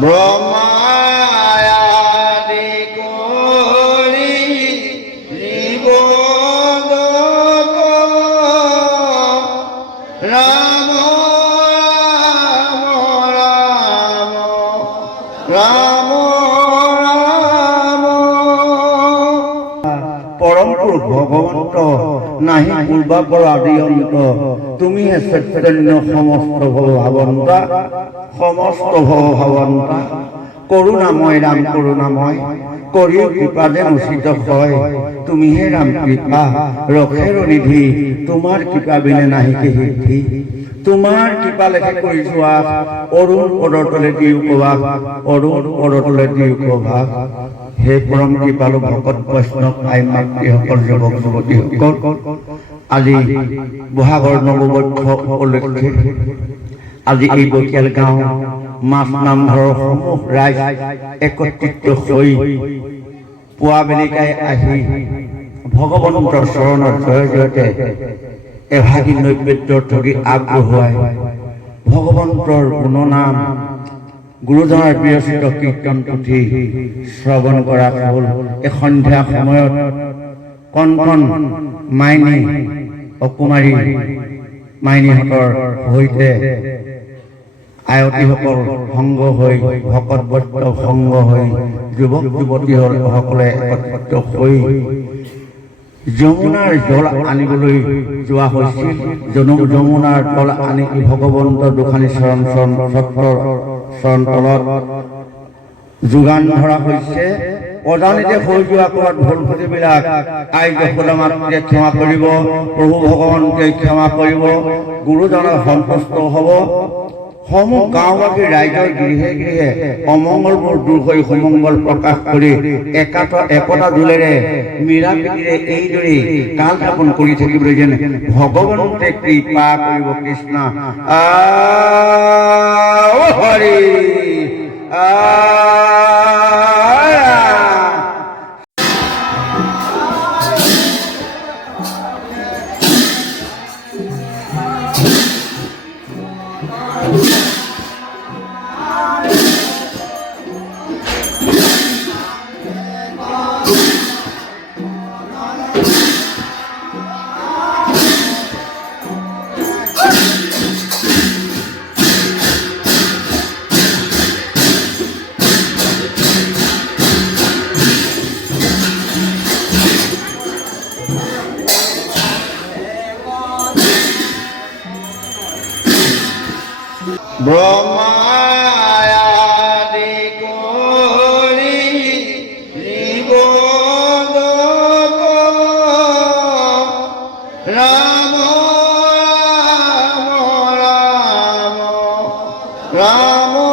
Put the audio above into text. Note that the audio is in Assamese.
ব্রহ্মায়াদি করি জীবদত রাম রাম রাম রাম পরম পুরুষ ভগবন্ত নাহি পূর্বাপর আদি অন্ত তুমি হে চৈতন্য সমস্ত ভবভাবন্তা সমস্ত ভবভাবন্তা করুণাময় রাম করুণাময় করিও কৃপা যেন উচিত হয় তুমি হে রাম কৃপা রক্ষের নিধি তোমার কৃপা বিনে নাহি সিদ্ধি তোমাৰ কৃপা লেখে কৰিছো আশ অৰুণ পদৰ তলে দি উপবাস অৰুণ পদৰ তলে দি উপবাস হে পৰম কৃপালু ভকত বৈষ্ণৱ আই মাতৃসকল যুৱক যুৱতীসকল আজি বহাগৰ নৱবৰ্ষ উপলক্ষে আজি এই বকিয়াল গাঁও মাছ নামঘৰৰ সমূহ ৰাইজ একত্ৰিত হৈ পুৱা বেলিকাই আহি ভগৱন্তৰ চৰণৰ জয় জয়তে এভাগী নৈবেদ্যৰ ধৰি আগবঢ়ুৱাই ভগৱন্তৰ গুণনাম গুৰুজনাৰ বিৰচিত কীৰ্তন পুথি শ্ৰৱণ কৰা হ'ল এই সন্ধ্যা সময়ত কণ কণ মাইনী অকুমাৰী মাইনীহঁতৰ সৈতে আয়তীসকল সংগ হৈ ভকত বৈষ্ণৱ সংগ হৈ যুৱক যুৱতীসকলে একত্ৰিত হৈ যমুনাৰ জল আনিবলৈ যোৱা হৈছিল যমুনাৰ জল আনি ভগৱন্তৰ দুখানি চৰণ তলত যোগান ধৰা হৈছে অজানিতে হৈ যোৱা কৰাত ভুল ত্ৰুটিবিলাক আই যশোদা মাতৃয়ে ক্ষমা কৰিব প্ৰভু ভগৱন্তে ক্ষমা কৰিব গুৰুজনৰ সন্তুষ্ট হ'ব সমূহ গাঁওবাসী ৰাইজৰ গৃহে গৃহে অমংগলবোৰ দূৰ হৈ সুমংগল প্ৰকাশ কৰি একতা দোলেৰে মীৰা প্ৰীতিৰে এইদৰে কাল যাপন কৰি থাকিবলৈ যেন ভগৱন্তে কৃপা কৰিব কৃষ্ণ হৰি ব্ৰহ্মায়াদি কৰি জীবদত ৰাম ৰাম ৰাম